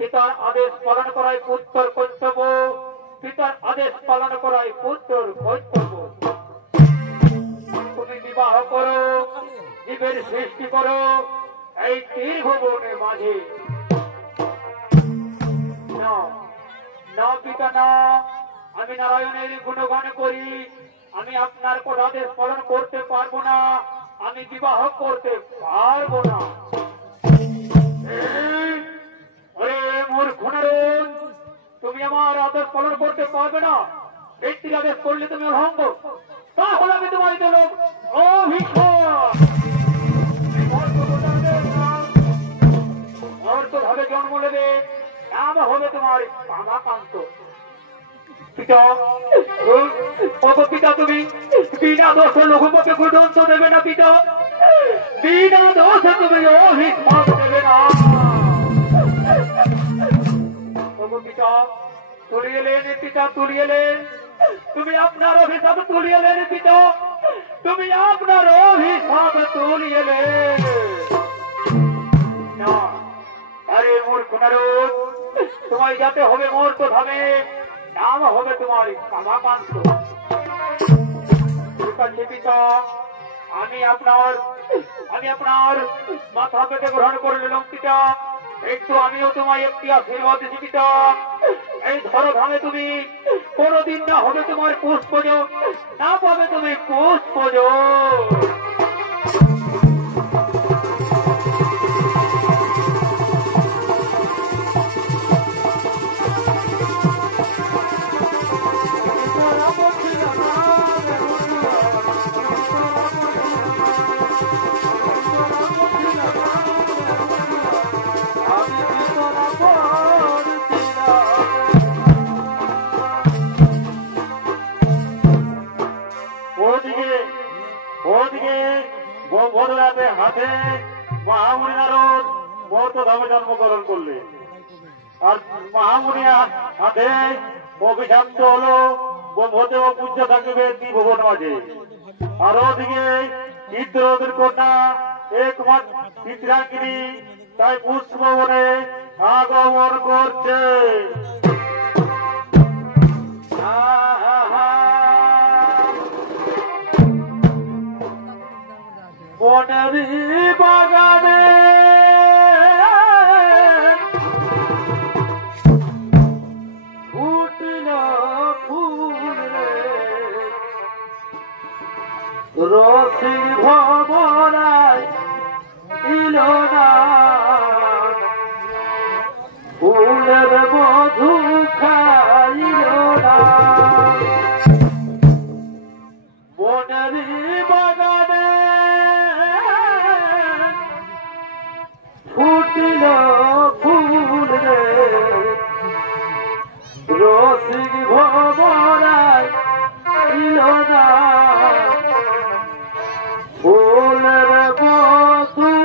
पितार आदेश पालन कराई पुत्र कर्तव्य पितार आदेश पालन कराई पुत्र कर्तव्य তুমি বিবাহ করো জীবের সৃষ্টি করো এই ত্রিভুবনের মাঝে না না পিতা না আমি নারায়ণের গুণগান করি আমি আপনার কোন আদেশ পালন করতে পারবো না আমি বিবাহ করতে পারবো না তুমি আমার আদেশ পালন করতে পারবে না ব্যক্তির আদেশ করলে তুমি অভঙ্গ তাহলে আমি তোমার লোক অর্থভাবে জন্ম নেবে নাম হবে তোমার কামাকান্ত পিতা পিতা তুমি বিনা দোষে লঘুপতি গুদন্ত দেবে না পিতা বিনা দোষে তুমি অভিশাপ দেবে না পিতা তুলিয়ে এলেন পিতা তুলিয়ে এলেন তুমি আপনার অভিশাপ তুলিয়ে এলেন পিতা তুমি আপনার অভিশাপ তুলিয়ে এলেন না আরে মূর্খ নারদ তোমায় যাতে হবে মূর্খ ধামে নাম হবে তোমার কামাকান্ত পিতা আমি আপনার মাথা পেটে গ্রহণ করে নিলাম পিতা একটু আমিও তোমায় একটি আশীর্বাদ দিচ্ছি পিতা এই ধরো ধামে তুমি কোনদিন না হবে তোমার পুষ্পযোগ না পাবে তুমি পুষ্পযোগ হাতে মহামুনি নারদ মহর্ত ধামে জন্মগ্রহণ করলে আর মহামুনি হাতে অভিশাপ্ত হলো হতে পূজ্য থাকবে ত্রিভুবন মাঝে আর ওদিকে চিত্রদের কন্যা একমাত্র চিত্রাঙ্গিনী তাই পুষ্পবনে আগমন করছে বনেরি বাগানে ফুটিল ফুল রসি ভবরায় ইল না ফুলের মধু খাইল না বনেরি বাগানে ফুটিল ফুল রে রসিক ভবরায় ইল না ফুলের মধু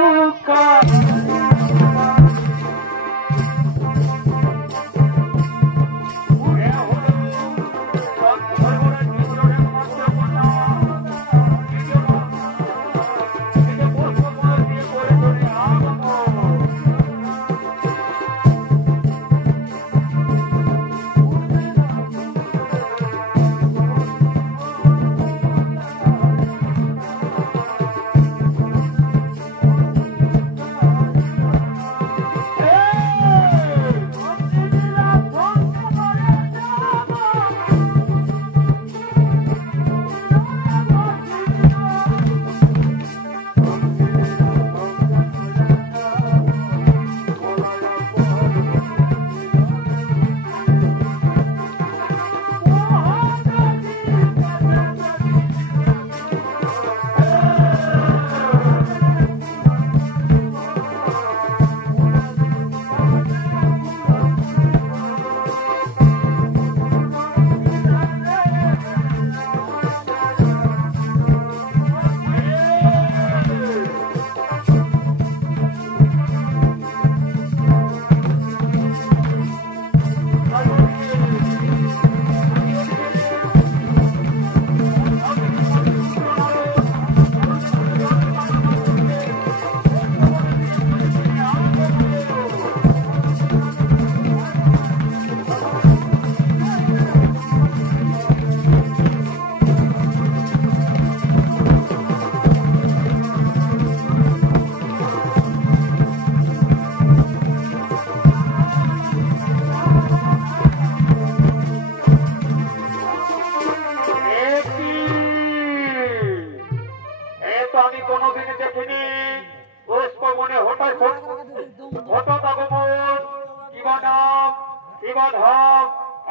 বাধক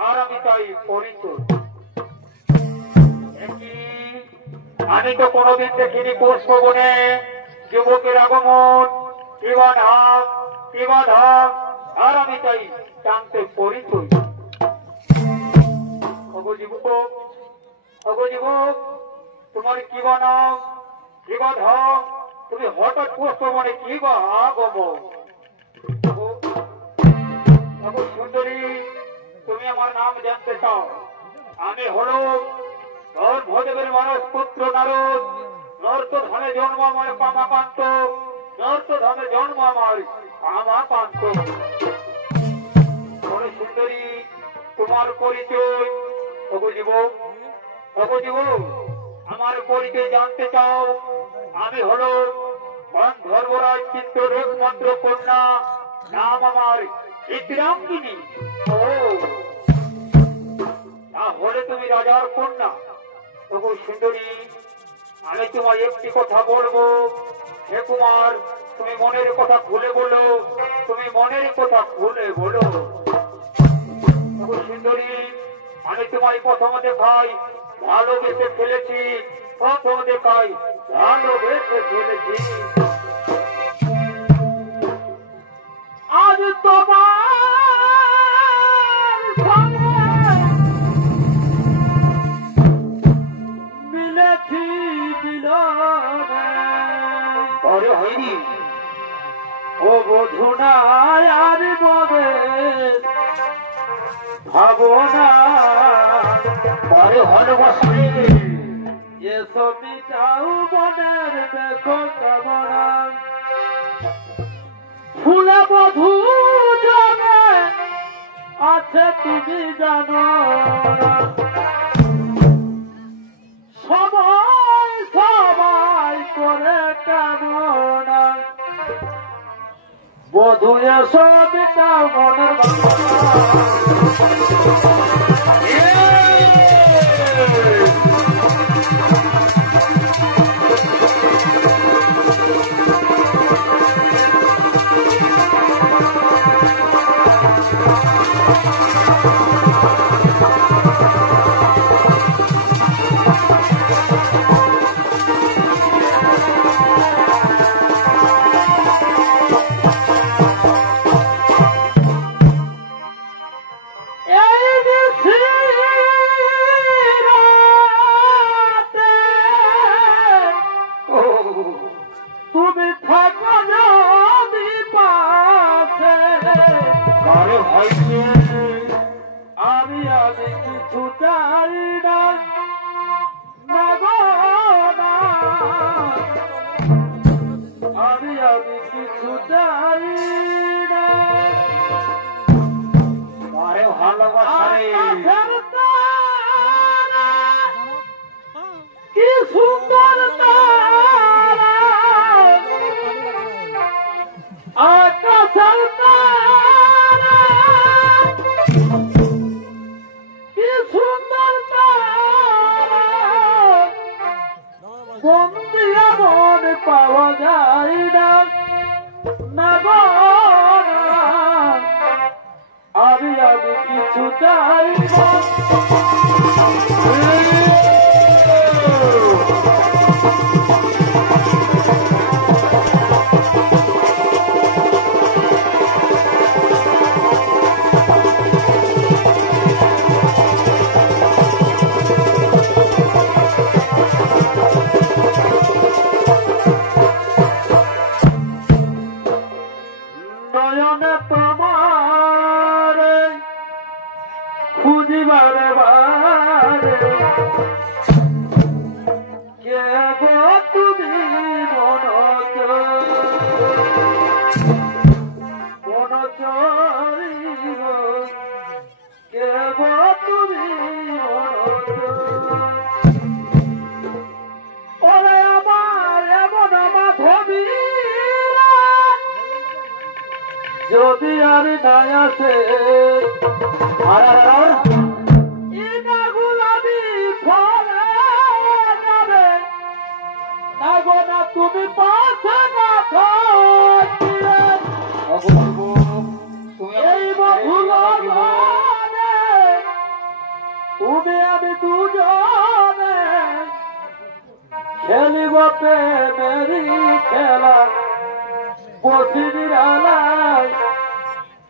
আর আমি তাই পরিচয়। আমি তো কোনোদিন দেখিনি পুষ্পবনে যুবকের আগমন, কি বাধক কি বাধক আর আমি তাই জানতে পরিচয়। যুবক তোমার কি বানক কি বাধক, তুমি হঠাৎ পুষ্পবনে কি বা আগমন? সুন্দরী, তুমি আমার নাম জানতে চাও? আমি হলো ভোজবের মানুষ পুত্র নারদ। নর্ত ধামে জন্ম আমার পামাকান্ত, নর্ত ধামে জন্ম আমার পামাকান্ত। সুন্দরী, তোমার পরিচয়? যুবক আমার পরিচয় জানতে চাও? আমি হলো ধর্মরাজ চিত্রের একমাত্র কন্যা, নাম আমার চিত্রাঙ্গিনী। তাহলে তুমি রাজার কন্যা? সুন্দরী, আমি তোমায় একটি কথা বলবো। হে কুমার, তুমি মনের কথা খুলে বলো, তুমি মনের কথা খুলে বলো। সুন্দরী, আমি তোমায় প্রথম দেখাই ভালোবেসে ফেলেছি, প্রথম দেখাই ভালোবেসে ফেলেছি। আজ তোমার মিলেছি মিলনে হয়নি ও বধু নাই আর ববে ভাবনা পরে ভালোবাসে এসব মিটাও মনের দেখো কামনা। ফুলে বধূ জানে আছে তুমি জানো, সবাই সবাই করে কামনা। বধূ এসব মিটাও মনের তুমি থাকো যদি পাশে। আমি কিছু চাই না, আমি কিছু চাই না। কি সুন্দর আকাশের তারা, কি সুন্দর তারা, বন্দিয়া মন পাওয়া যায় না। আমি কিছু চাই না। নয়নে তোমার খুঁজিবারে বারে, কে গো তুমি মনচরি গো, কে গো তুমি ওরে আমার এমন মাধবী যদি আর নাই আছে গুলাবি ফলে যাবে না গো, না তুমি পাশে না থাকিলে এই বধূ খেলিব প্রেমেরি খেলা বসির আলায়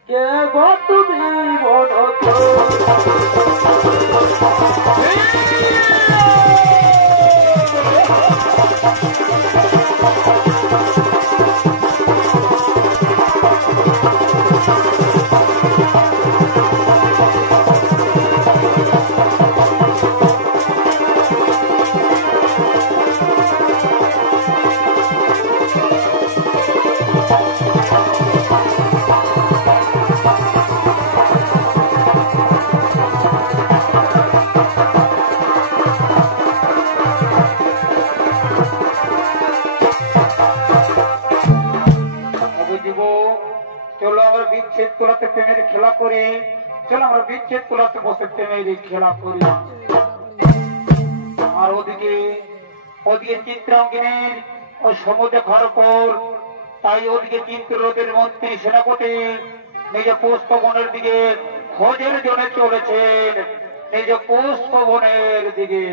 কে গো তুমি বনত চলো আমরা বিচ্ছেদ তোলাতে প্রেমের খেলা করি চলো আমরা বিচ্ছেদ তোলাতে বসে প্রেমের খেলা করি আর ওদিকে চিত্রাঙ্গনের ওই সমুদ্র ঘরপর তাই ওদিকে চিত্ররথের মন্ত্রী সেনাপতি নিজ পুষ্পবনের দিকে খোঁজের জন্য চলেছেন নিজ পুষ্পবনের দিকে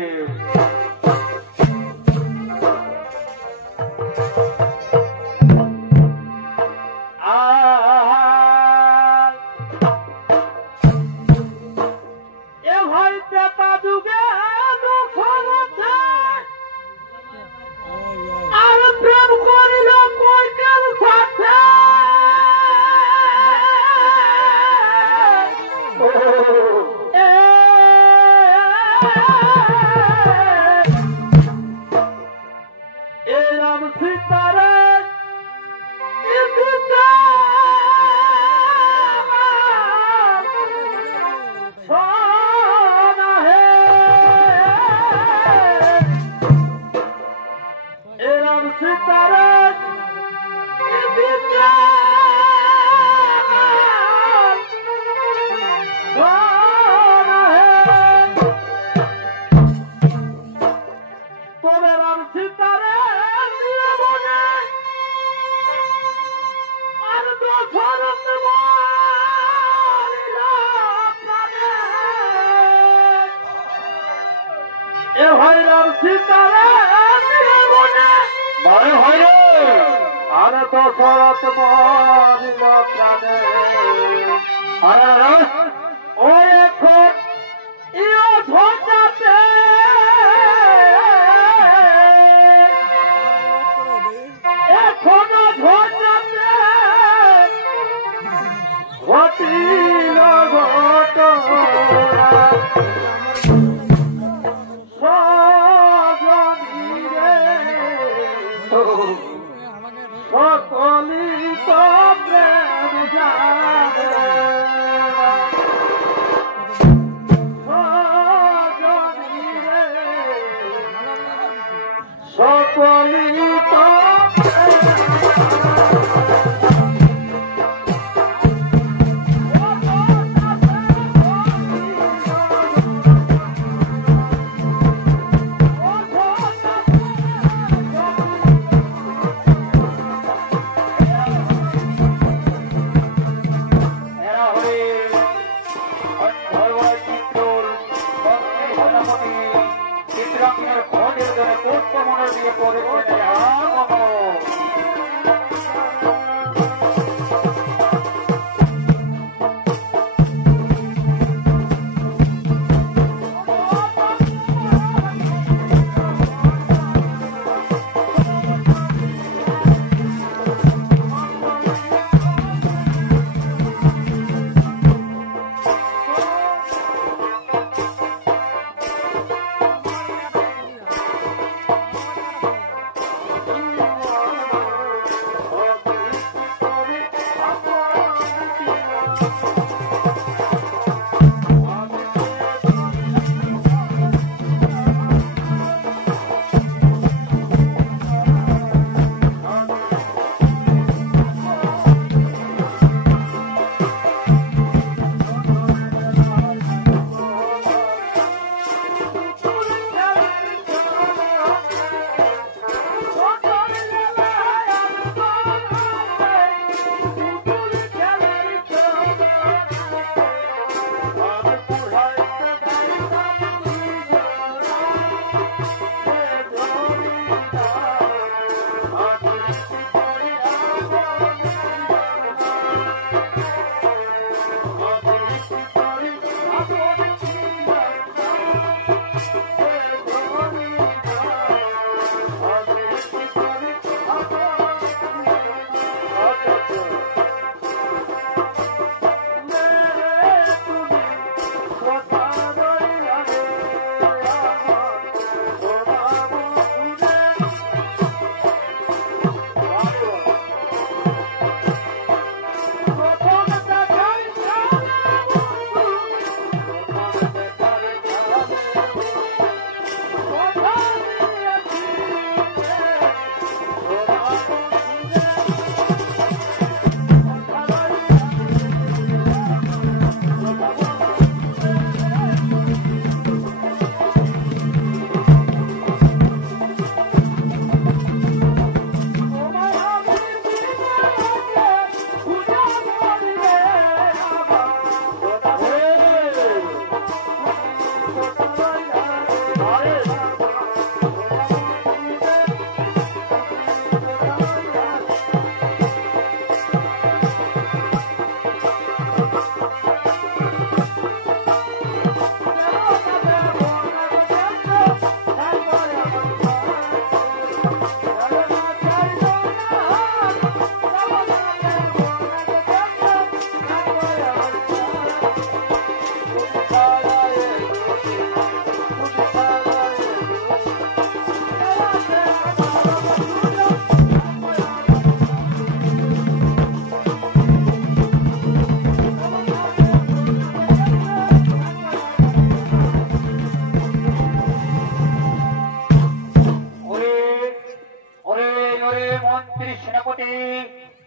মন্ত্রী সেনাপতি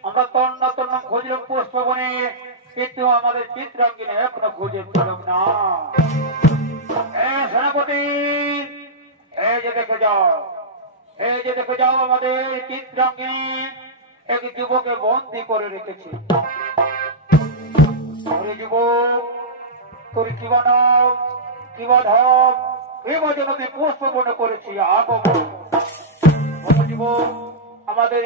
আমরা তন্ন তন্ন খুঁজলাম পুষ্পবনে, কিন্তু আমাদের চিত্রাঙ্গিনী এখনো খুঁজে পেলাম না। সেনাপতি, এই যে দেখে যাও, এই যে দেখে যাও, আমাদের চিত্রাঙ্গিনী এক যুবকে বন্দী করে রেখেছে। যুবক, তোর কি বানাও, কি বাধব, এবার যেন তুই পুষ্পবনে করেছি আগমন। যুবক, আমাদের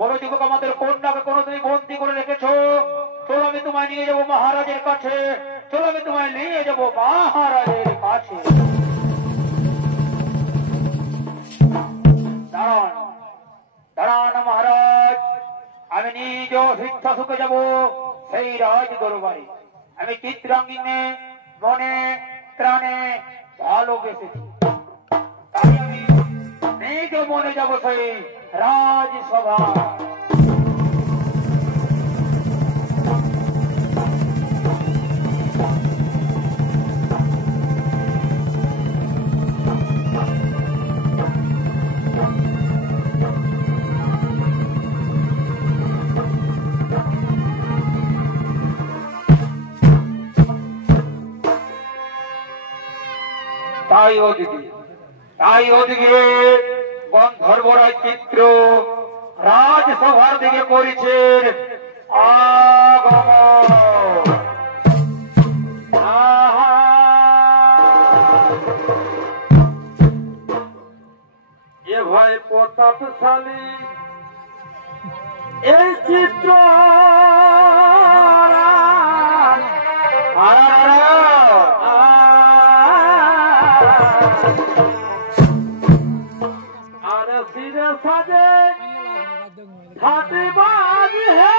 বড় যুবক, আমাদের কন্যাকে কোনদিন বন্দী করে রেখেছ। চলো আমি তোমায় নিয়ে যাবো মহারাজের কাছে, চলো আমি তোমায় নিয়ে যাবো মহারাজের কাছে। দাঁড়ান, দাঁড়ান মহারাজ, আমি নিজ শিক্ষা সুখে যাবো সেই রাজ দরবারে। আমি চিত্রাঙ্গিনী মনে প্রাণে ভালোবেসেছি, তাই আমি নিজ মনে যাবো সেই রাজসভা। তাই ওদিকে গন্ধর্বরাজ চিত্র রাজসভার দিকে করেছেন আগমন। এ ভাই প্রতাপশালী এই চিত্র আর সিরে সাজে ঘাটে বাজি হে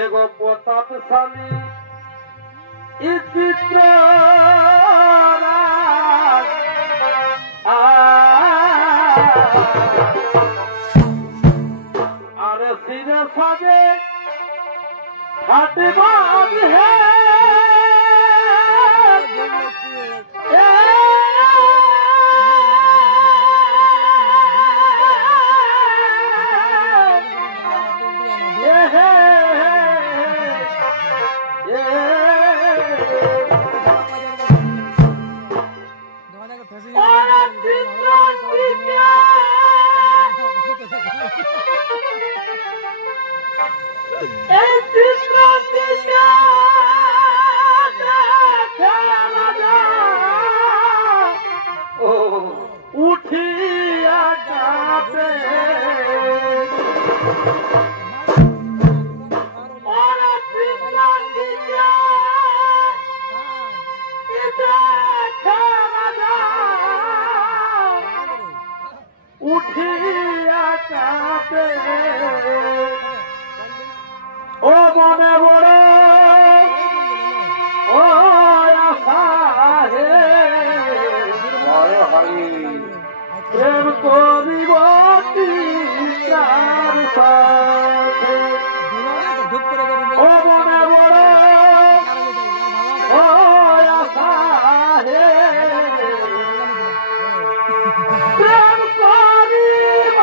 এগো প্রতাপশালী চিত্র আর সিরে সাজে হাটে বাজ হে উঠিয়া যাবে উঠিয়া যাবে ও মনে বড় ও আশা হে প্রেম করিব তার সাথে ও মনে বড় ও আশা হে প্রেম করিব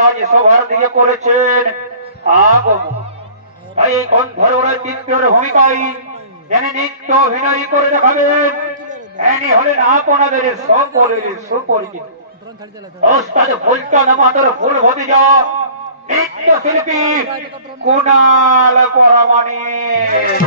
রাজসভার দিকে করেছেন আগমন। তাই এই গন্ধর্বরাজ চিত্রের ভূমিকায় যিনি নিত্য অভিনয় করে দেখাবেন, ইনি হলেন আপনাদের সকলের সুপরিচিত ওস্তাদ ফুলচাঁদ মাতার ফুল ভতিজা নৃত্য শিল্পী কুণাল পরামানিক।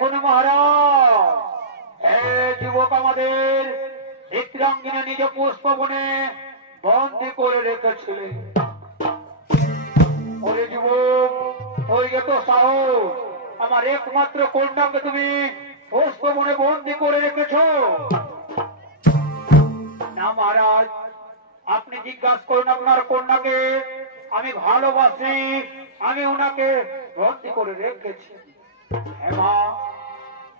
দেখুন মহারাজ, যুবক আমাদের চিত্রাঙ্গিনী নিজ পুষ্পবনে বন্দী করে রেখেছিলেন। ওরে যুবক, ওই এত সাহস, আমার একমাত্র কন্যাকে তুমি পুষ্পবনে বন্দী করে রেখেছ? না মহারাজ, আপনি জিজ্ঞাসা করুন আপনার কন্যাকে, আমি ভালোবাসি, আমি ওনাকে বন্দী করে রেখেছি। হ্যাঁ মা,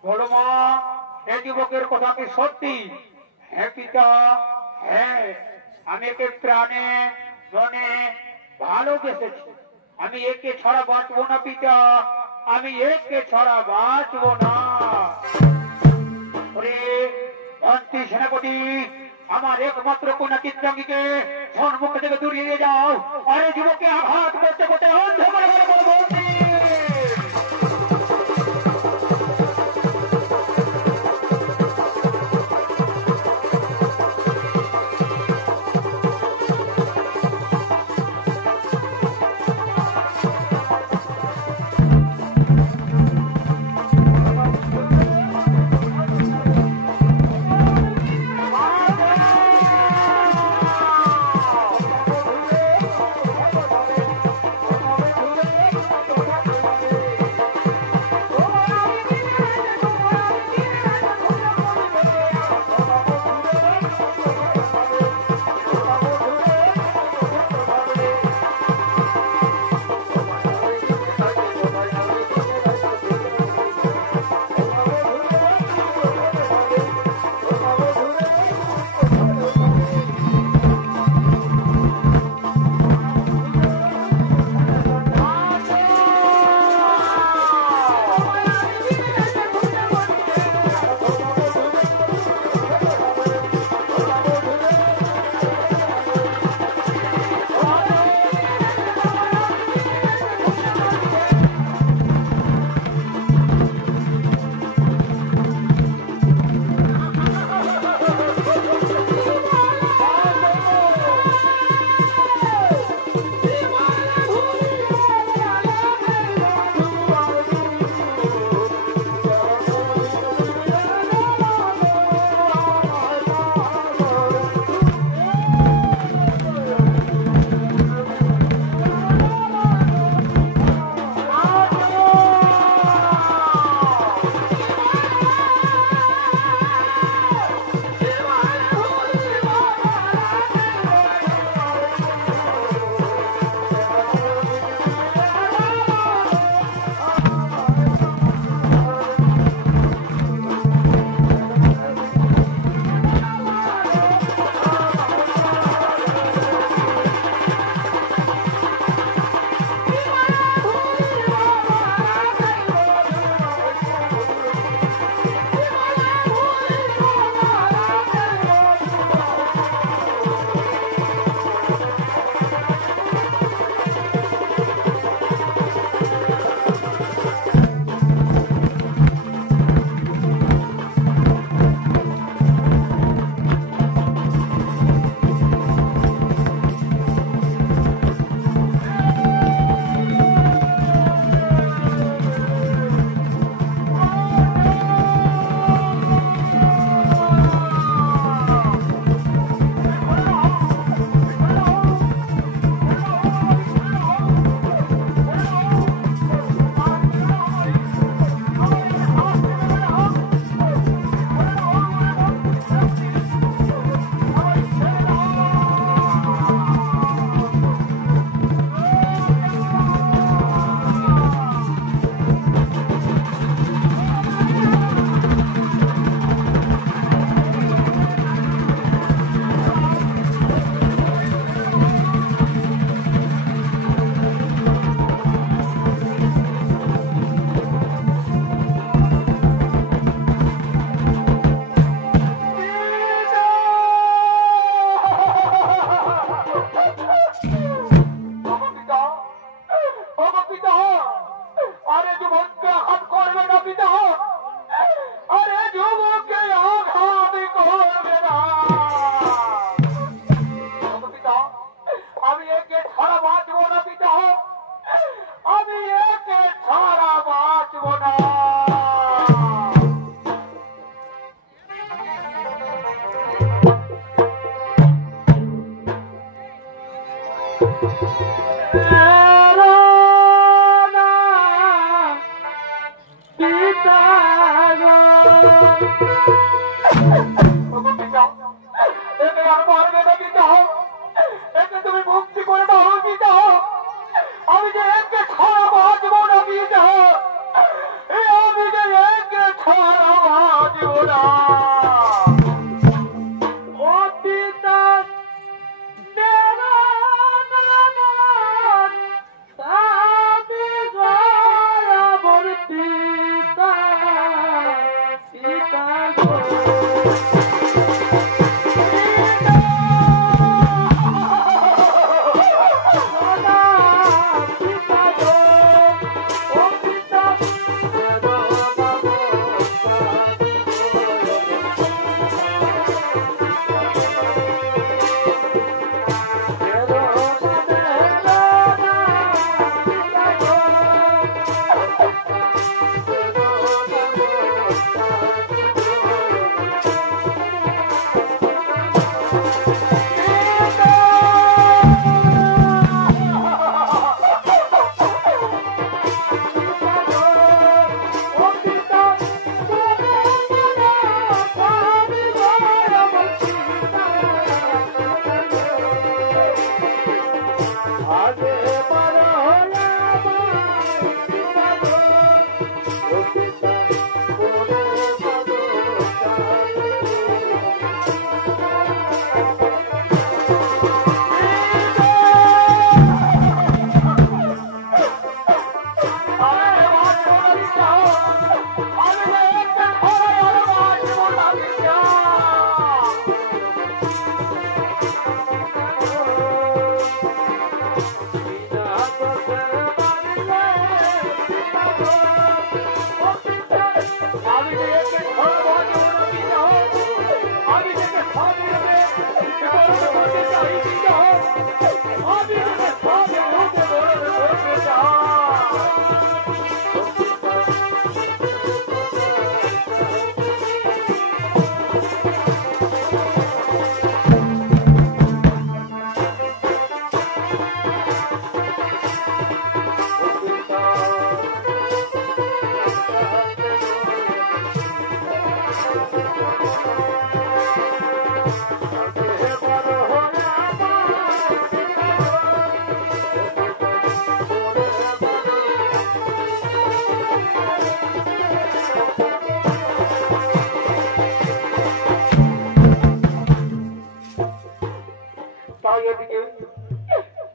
বলো মা, এই যুবকের কথা কি সত্যি? হ্যাঁ পিতা, হ্যাঁ, আমি একে প্রাণে মনে ভালোবেসেছি, আমি একে ছাড়া বাঁচবো না পিতা, আমি একে ছাড়া বাঁচবো না। ওরে মন্ত্রী সেনাপতি, আমার একমাত্র কন্যা চিত্রাঙ্গীকে সম্মুখ থেকে দূরিয়ে নিয়ে যাও। আরে যুবককে আঘাত করতে করতে অন্ধ করে বলবো। ওগো পিতা, একে আর মারবে না পিতা, একে তুমি মুক্তি করে দাও পিতা। আমি যে একে ছাড়া বাঁচব না পিতা, আমি যে একে ছাড়া বাঁচব না। ও পিতা,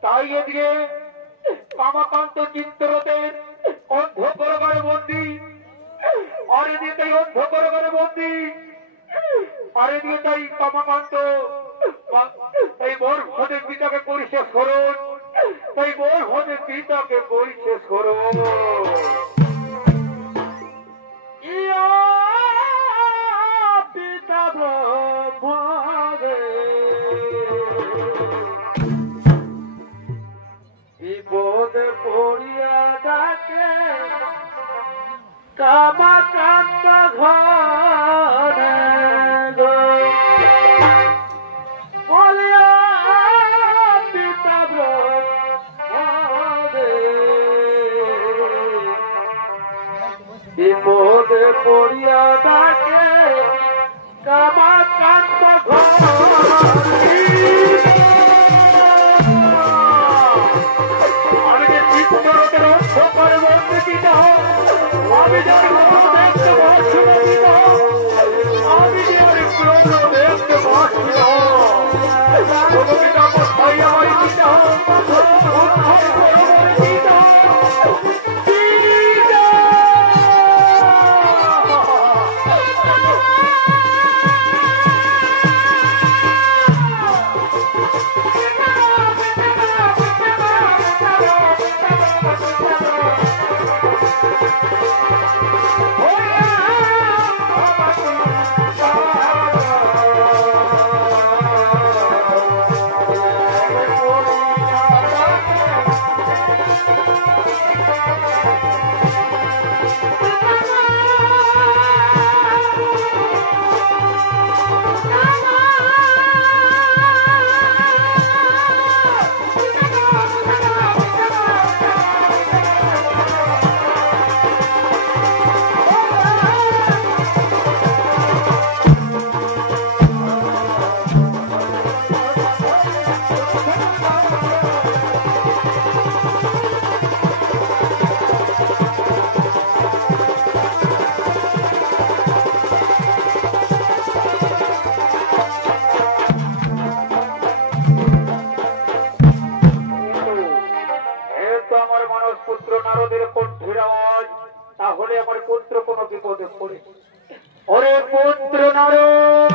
তাই এদিকে কামাকান্ত চিত্রদের অন্ধকারে বন্দী, আর এদিকে অন্ধকারে বন্দী, আর এদিকে তাই কামাকান্ত এই মোর হদের পিতাকে করিছে স্মরণ, তাই মোর হদের পিতাকে করিছে স্মরণ। পিতা বিপদে পড়িয়া ডাকে কামাকান্ত ঘরে বলিয়া পিতা বিপদে পড়িয়া ডাকে কামাকান্ত ঘরে। আমি দেখতে পাচ্ছি ওরে পুত্র নারদ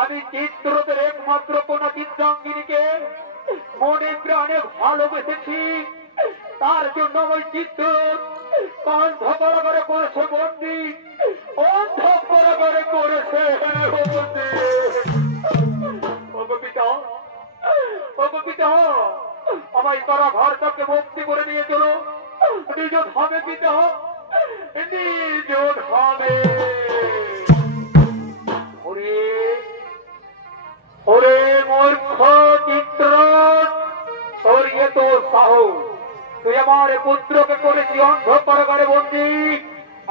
আমি চিত্রদের একমাত্র কোন চিত্রাঙ্গিনীকে মনে প্রাণে ভালোবেসেছি, তার জন্য ওই চিত্র অন্ধ করে করেছে বন্দি, অন্ধ করে করেছে পিতা। আমায় তারা ঘর থেকে মুক্তি করে নিয়ে চলো নিজ ধামে পিতা, নিজ ধামে। ওরে মূর্খ চিত্র, সরিয়ে তো সাহস, তুই আমার পুত্রকে করেছি অন্ধ করে বন্দি,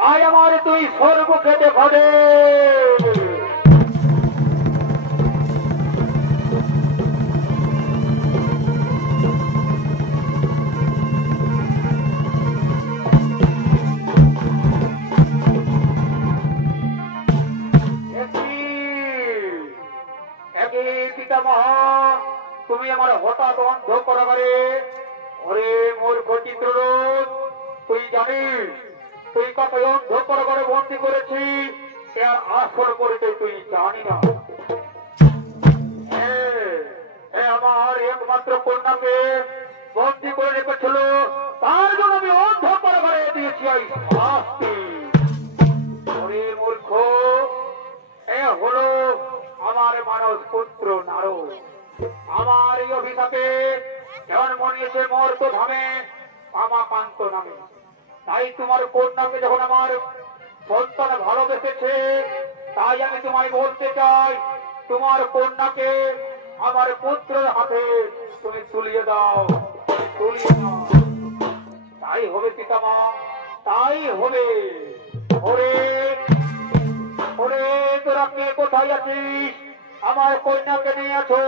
আয় আমার তুই স্বর্গ খেতে খাবে। তুমি আমার হঠাৎ অন্ধ করে, ওরে মূর্খ চিত্ররূপ, তুই জানিস তুই কাকে অন্ধ করে বন্দি করেছি, এর আসল পরিচয় তুই জানি না। আমার একমাত্র কন্যাকে বন্দি করে রেখেছিল, তার জন্য আমি অন্ধ করে দিয়েছি এই শাস্তি। ওরে মূর্খ, এ হলো আমার মানস পুত্র নারদ। আমার এই অভিশাপে জন্ম নিয়েছে মর্ত ধামে কামাকান্ত নামে। তাই তোমার কন্যাকে যখন আমার সন্তান ভালোবেসেছে, তাই আমি তোমায় বলতে চাই, তোমার কন্যাকে আমার পুত্রের হাতে তুমি তুলিয়ে দাও, তুলিয়ে দাও। তাই হবে পিতামা, তাই হবে। ওরে ওরে, তোরা কে কোথায় আছিস? আমার কন্যাকে নিয়ে আছো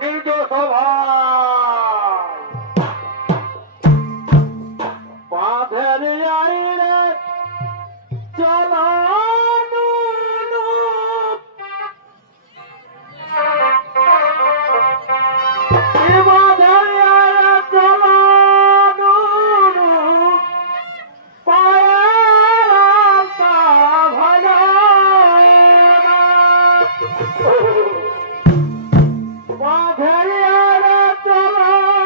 নিজ সভায়। বাঁধের আইরে চালানো, বাঁধের আইরে চালানো, পায়ের আলতা ভালো না। বাঁধের আইরে চালানো,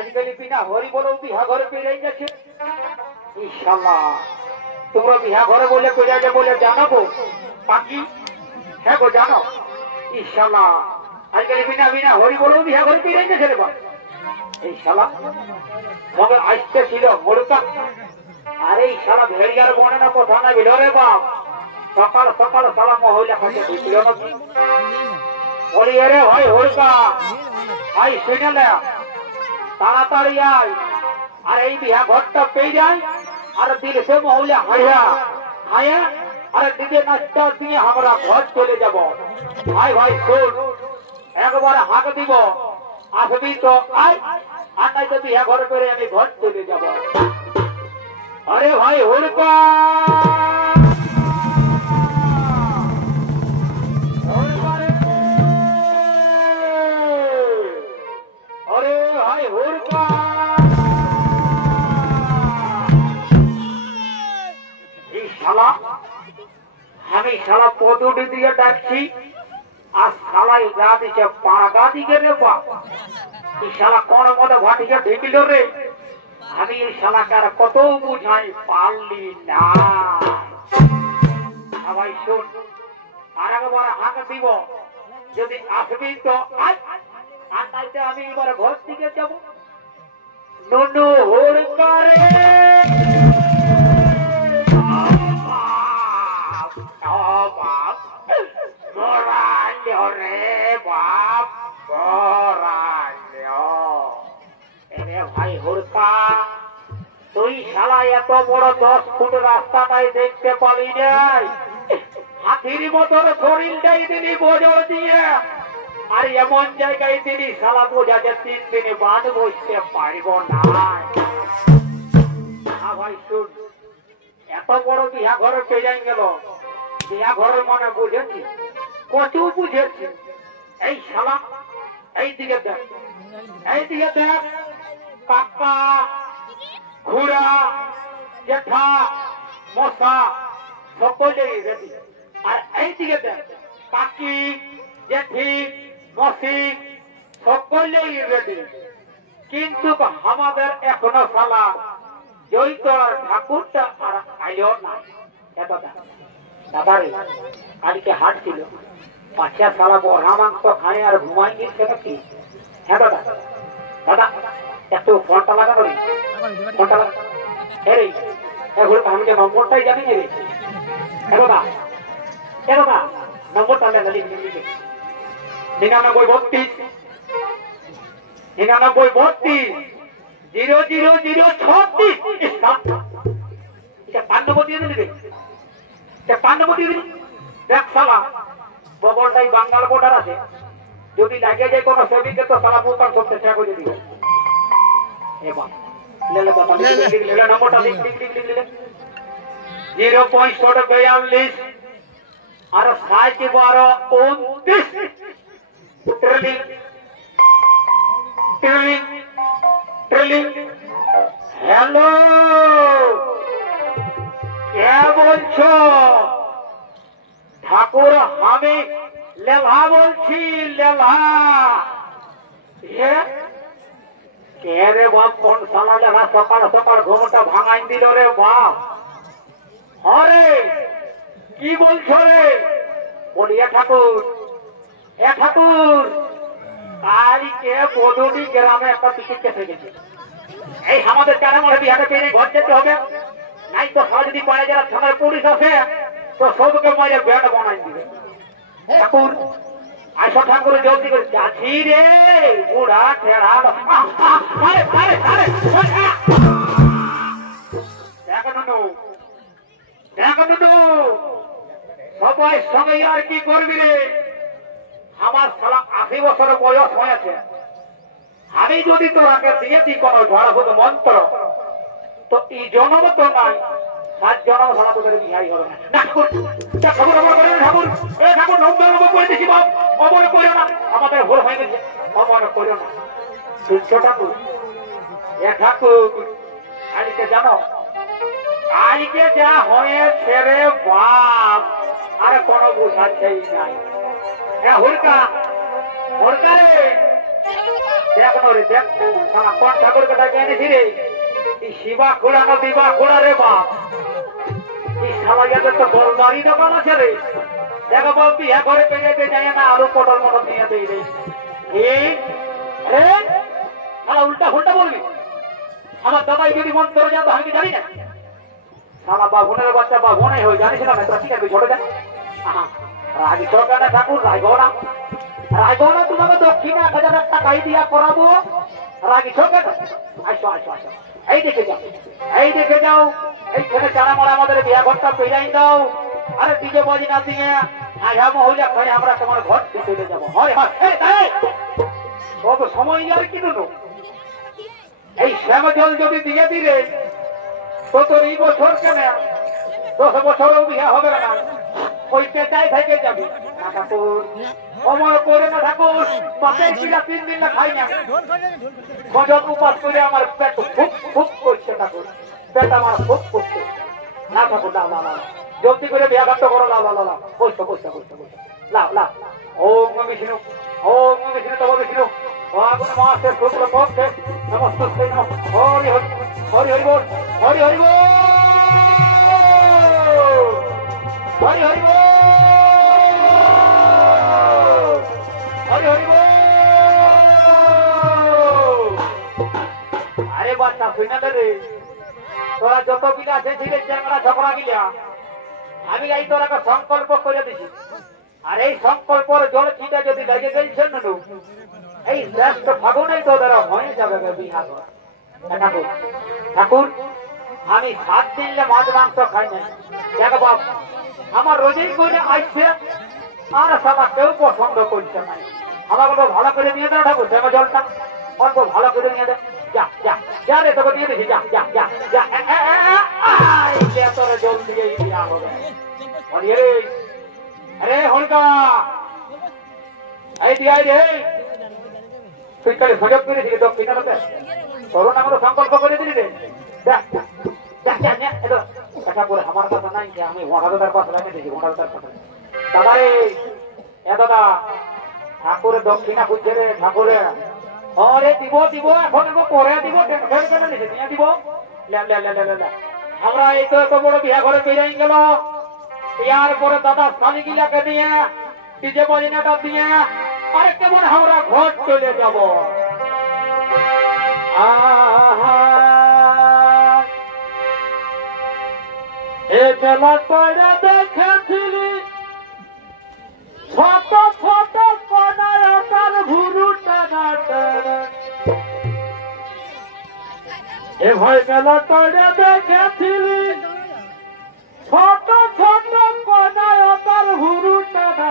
আজকাল বিনা হরি বলেও বিহা ঘরে পেয়ে গেছে। ইনশাল্লাহ তোমরা বিহা ঘরে বলে পেয়ে যাবে বলে জানাবো বাকি। হ্যাঁ গো জানো ইনশাল্লাহ আজকাল বিনা বিনা হরি বলেও বিহা ঘরে পেয়ে গেছে রে বাপ। এই শালা মগে আসতে ছিল বলতা। আরে এই শালা ভেড়িয়ার বনে না কথা না বিল রে বাপ। সকাল সকাল শালা মহিলা খাতে ঢুকল নাকি। বলি রে ভাই হরিকা ভাই শুনে লে তাড়াতাড়ি আয় আর এই বিহা ঘরটা পেয়ে যায় আর দিল সে মহিলা হাইয়া হাইয়া আর দিকে নাচটা দিয়ে আমরা ঘর চলে যাব। ভাই ভাই শোন একবার হাঁক দিব আসবি তো আয় আর নাই তো বিহা ঘর করে আমি ঘর চলে যাব। আরে ভাই হরিকা अरे भाई हुरका এই শালা আমি শালা পদুটি দিয়ে ডাকছি আর শালাই গা দিচ্ছে পাড়া দিকে রে বাপ। এই শালা কোন মধ্যে ভাটিকে ঢেকিল রে। আমি এই শালাকে আর কত বুঝাই পারলি না। ভাই শোন আর একবার হাঁক দিব যদি আসবি তো আয় আর তাইতে আমি এবার ঘর থেকে যাবো। নুনু হুড়কা রে বাপ মরাল্য রে বাপ মরাল্য। এরে ভাই হুড়কা তুই শালা এত বড় 10 ফুট রাস্তাটাই দেখতে পাবি নাই। হাতির মতন শরীরটাই দিলি বোঝর দিয়ে আর এমন জায়গায় তিনি শালা বোঝা যে 3 দিনে বাদ বসতে পারব না। ভাই শুন এত বড় বিহা ঘরে পেয়ে গেল। বিহা ঘরের মানে বুঝেছি কচু বুঝেছি। এই শালা এই দিকে দেখ এই দিকে দেখ কাকা ঘোড়া জেঠা মশা সকলেই রেডি। আর এই দিকে দেখ কাকি জেঠি মসি সকলেই রেডি। কিন্তু আমাদের এখনো শালা জয়িতর ঠাকুরটা আর আইল না। দাদারে কালকে হাট ছিল পাঁচা শালা বড়া মাংস খায় আর ঘুমাই গেছে নাকি। হ্যাঁ দাদা দাদা একটু ফোনটা লাগানো রে ফোনটা লাগা। রে আমি যে নম্বরটাই জানি রে। হ্যাঁ দাদা হ্যাঁ দাদা নম্বরটা লিখে 9932 9932 00036। এটা 5 নম্বর দিয়ে দিবি। এটা 5 নম্বর দিয়ে দিবি। দেখ শালা বগলটাই বাঙ্গাল বর্ডার আছে যদি লাগে যায় কোনো সেবিকে তো শালা বোতাম করতে চেক করে দিবে। এবার লেলে কথা লিখে নম্বরটা লিখ 0.42 আর 71229 ট্রেলিং ট্রেলিং ট্রেলিং। হ্যালো কে বলছো? ঠাকুর আমি লেভা বলছি লেভা। কে রে বাপ কোন শালা লেভা সকাল সকাল ঘুমটা ভাঙাই দিল রে বাপ। হরে কি বলছো রে? বলি এ ঠাকুর কালকে বদুলি গ্রামে একটা টিকিট কেটে গেছে। এই আমাদের চারে মনে বিহারে পেয়ে ঘর যেতে হবে নাই তো সব যদি পায়ে যারা থানার পুলিশ আছে তো সবকে মারে ব্যান্ড বানাই দিবে। ঠাকুর আসো ঠাকুর জলদি করে যাচ্ছি রে বুড়া ঠেড়া। সবাই সঙ্গে আর কি করবি রে? আমার শালা 80 বছরের বয়স হয়েছে। আমি যদি তোরাকে দিয়ে দিই কোন ঝড়াভূত মন্ত্র তো এই জন্ম তো নাই 7 জন্ম শালা তোদের বিহারি হবে না। ঠাকুর ঠাকুর অমর করে ঠাকুর এ ঠাকুর নম্বর করে দিছি বাপ অমর করো না। আমাদের ভুল হয়ে গেছে অমর করো না। সূর্য ঠাকুর এ ঠাকুর আজকে জানো আজকে যা হয়েছে রে বাপ আর কোনো বোঝাচ্ছেই নাই। হুড়কা হুড়কা রে দেখ রে দেখ শালা কোন ঠাকুরকে ডাকে এনেছি রে এই শিবা খোলা না দিবা খোলা রে বাপ এই শালা ইয়াদের তো বলদারি দোকান আছে রে দেখো বাপ বিয়া ঘরে পেয়ে যায় না আরো পটল মটল নিয়ে দেই রে এই রে শালা উল্টা ফুলটা বলবি আমার দাদাই যদি মন করে যাতো আমি কি জানি না শালা বাবুনের বাচ্চা বাবুনাই হয়ে জানিস না মেট্রা ঠিক আছে ছোট যা রাজি সরকার ঠাকুর রায়গড়া রায়গড়া তোমাকে দক্ষিণ 1000 টাকাই দিয়া করাবো রাগি সরকার আসো আসো আসো এই দেখে যাও এইখানে চারা মারা আমাদের বিয়া ঘরটা পেরাই দাও আরে ডিজে বাজি না দিয়ে আঘা মহিলা খাই আমরা তোমার ঘর চলে যাবো হয় হয় কত সময় আর কি দুটো এই শ্যামা জল যদি দিয়ে দিলে তো তোর এই বছর কেন 10 বছরও বিয়া হবে না ওই পেটাই থেকে যাবি ঠাকুর অমর করে না ঠাকুর বাপের কিনা 3 দিন না খাই না গজব উপাস করে আমার পেট খুব খুব করছে ঠাকুর পেট আমার খুব করছে না ঠাকুর না না না জলদি করে বিয়া ঘাট করো লাও লাও লাও বসো লাও লাও ওম বিষ্ণু তব বিষ্ণু ফাগুন মাসের শুক্ল পক্ষে নমস্তে নম হরি হরি হরি হরি বল হরি হরি বল হরি হরি বল হরি হরি বল আরে বাচ্চা শুনে রে তোরা যত গিলা আছে ছিলে চ্যাংড়া ঝগড়া গিলা আমি এই তোরাকে সংকল্প করে দিছি আর এই সংকল্পের জল ছিটা যদি লেগে গেছে না এই শ্রেষ্ঠ ফাগুনেই তো দ্বারা হয়ে যাবে বিহার ঠাকুর আমি 7 দিনলে মাছ মাংস খাই না দেখ বাপ আমার রোজই করে আসছে আর সবার কেউ পছন্দ করছে না আমাকে তো ভালো করে নিয়ে দেয় ঠাকুর দেখ জলটা অল্প ভালো করে নিয়ে দেয় যা যা যা রে তোকে দিয়ে দিছি যা যা যা যা তোর জল দিয়ে বিয়া হবে আরে হলকা এই দিয়ে রে তুই কালে সুযোগ করেছিলি দক্ষিণাতে তোর না কোনো সংকল্প করে দিলি রে করে আমার কথা নাই যে আমি ঘোড়াদার কথা লাগে দেখি ঘোড়াদার কথা দাদা রে এ দাদা ঠাকুরের দক্ষিণা বুঝছে রে ঠাকুরে আরে দিব এখন পরে দিব টেনশন কেন নিছে নিয়ে দিব আমরা এই তো এত বড় বিয়া ঘরে পেয়ে গেল ইয়ার পরে দাদা স্বামী গিলাকে নিয়ে ডিজে বাজনাটা দিয়ে আরে কেমন আমরা ঘর চলে যাব এ বেলা তোরা দেখেছিলি ছোট ছোট কনায়তার ভুরু টানা এ ভয় বেলা তোরা দেখেছিলি ছোট ছোট কনায়তার ভুরু টানা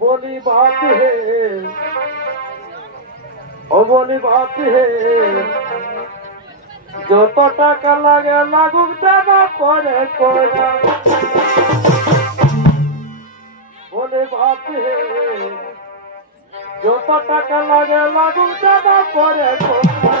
बोली बात है ओ बोली बात है जो तो टाका लगे लागुक जाना पड़े कोना बोली बात है जो तो टाका लगे लागुक जाना पड़े कोना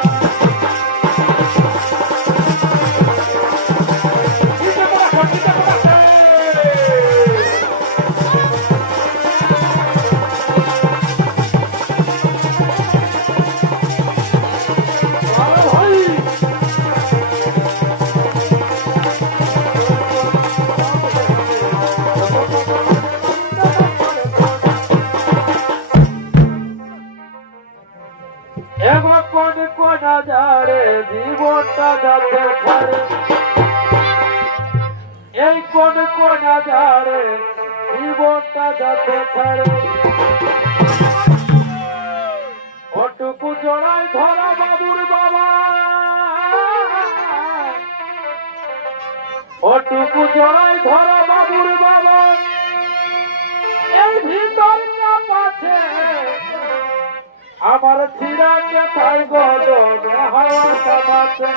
জীবনটা যাচ্ছে ছাড়ে এই কোন কোনা ঝাড়ে জীবনটা যাচ্ছে ছাড়ে ওটুকু জড়ায় ধরা বাবুর বাবা ওটুকু জড়ায় ধরা বাবুর বাবা এই ভিতর কাঁপাছে আমার ছিড়াকে তাই গদনে হাওয়া কামাচ্ছে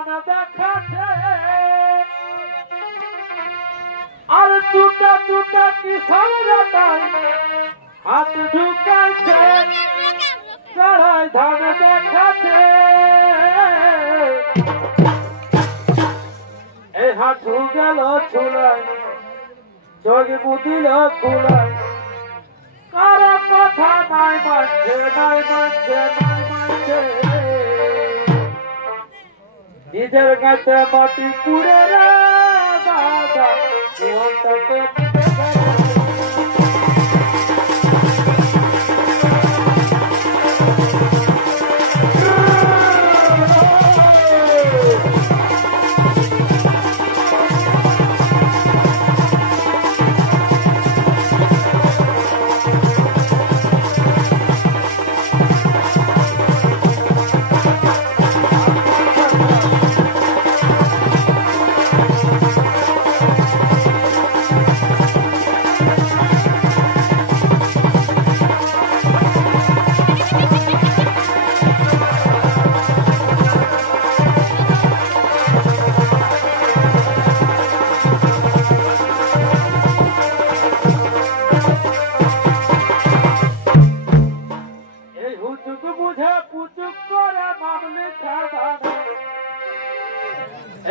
ধান দেখাচ্ছে আর চুটা চুটা কিষান রাতায় হাত ঢুকাইছে চড়াই ধান দেখাচ্ছে এই হাঁটু গেল চুলাই চোখ বুদিল কুলাই কারো কথা নাই মানছে নাই মানছে নাই মানছে নিজের গাছে মাটি পুড়ে রে দাদা জীবনটাকে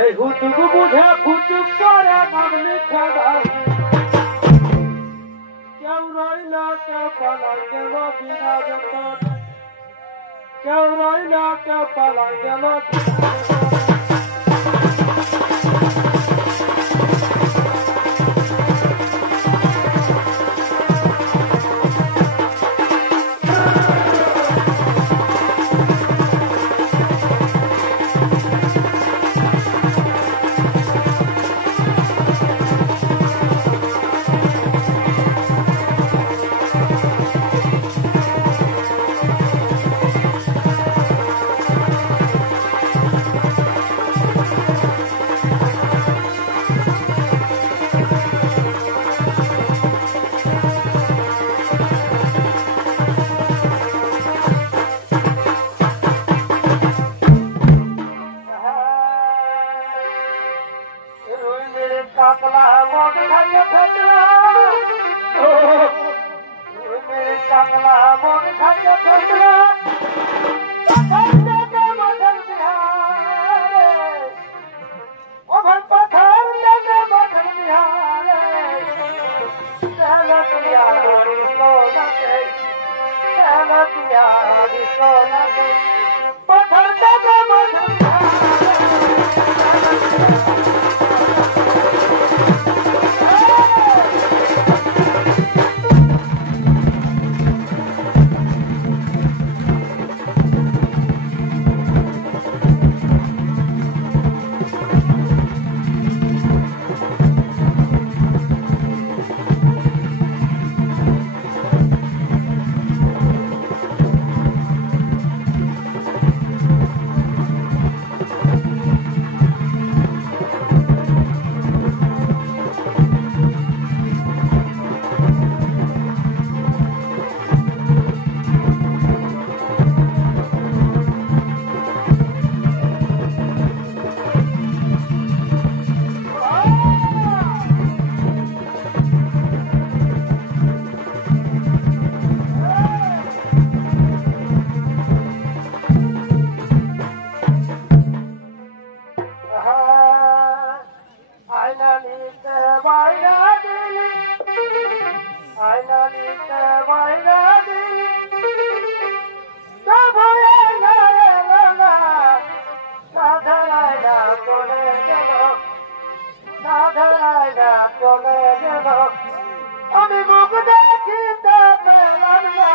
এই হুতুক বুঝে ফুচুক করে নাম লিখা কেউ রইল কেউ পালা গেল বিনা বেতন কেউ রইল কেউ পালা গেল আমি মুখ দেখিতে পেলাম না